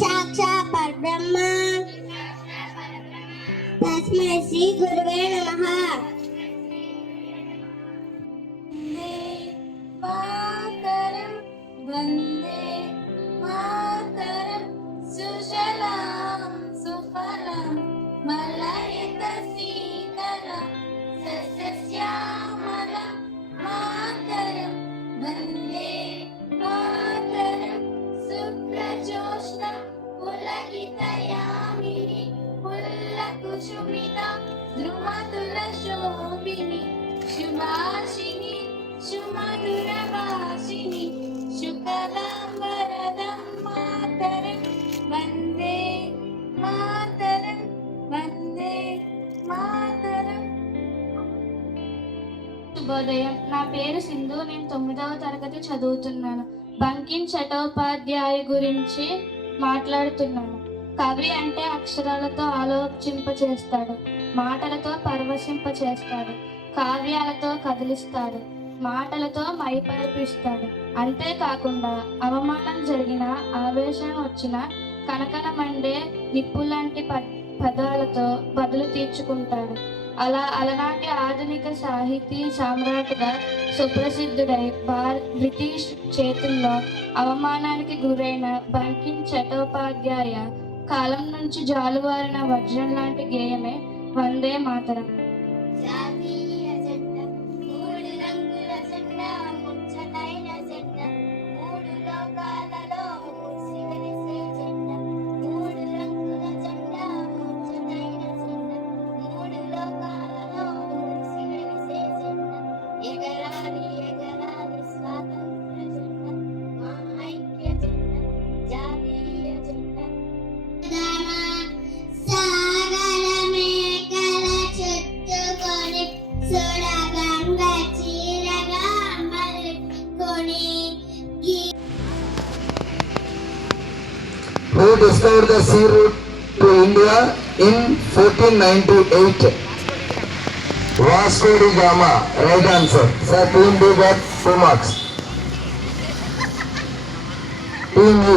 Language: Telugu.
साक्षात् परब्रह्म तस्मै श्री गुरुवे नमः। वंदे मातरम सुजलां सुफलां मलयजशीतलां सस्यश्यामलां मातरं वंदे मातरं शुक्लज्योत्स्नां पुलकितयामिनी पुल्लकुसुमितां द्रुमतुलशोभिनी शुभाशिनी सुमधुरभाषिणी शुक्लां वरदं मातरं वंदे मातरं वंदे मातरं। శుభోదయం. నా పేరు సింధు. నేను 9వ తరగతి చదువుతున్నాను. బంకిం చటోపాధ్యాయ గురించి మాట్లాడుతున్నాను. కవి అంటే అక్షరాలతో ఆలోచింపచేస్తాడు, మాటలతో పరవశింపచేస్తాడు, కావ్యాలతో కదిలిస్తాడు, మాటలతో మైపరిపిస్తాడు. అంతేకాకుండా అవమానం జరిగిన, ఆవేశం వచ్చిన కనకన మండే నిప్పులాంటి పదాలతో బదులు తీర్చుకుంటాడు. అలనాటి ఆధునిక సాహితీ సామ్రాట్గా సుప్రసిద్ధుడై బ్రిటిష్ చేతుల్లో అవమానానికి గురైన బంకిం చటోపాధ్యాయ కాలం నుంచి జాలువారిన వజ్రం లాంటి గేయమే Vande Mataram. Who discovered the sea route to India in 1498? Vasco da Gama. Right answer. Sir, team B got 2 marks. Team E.